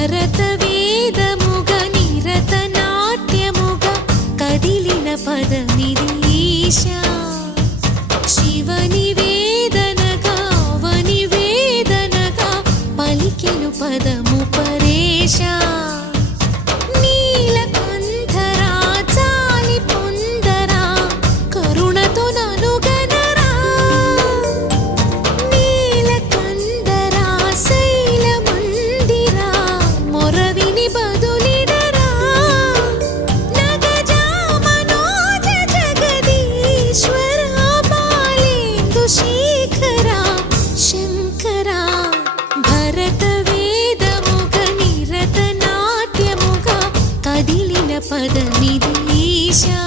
భరత వేదముగ నిరత నాట్యముగ కదిలిన పదమిది ఈశా శివని వేదనగా అవని వేదనగా పలికెను పదము పరేశా నీలకంఠరా చాలి పొందరా కరుణతో ననుగనరా నీలకంఠరా శైలమందిరా మొరవిని బదులిడరా నగజా మనోజ జగదీశ్వరా బాలేందు శేఖరా శంకరా భరత వేదముగ నిరత నాట్యముగ కదిలిన పదమిది ఈశా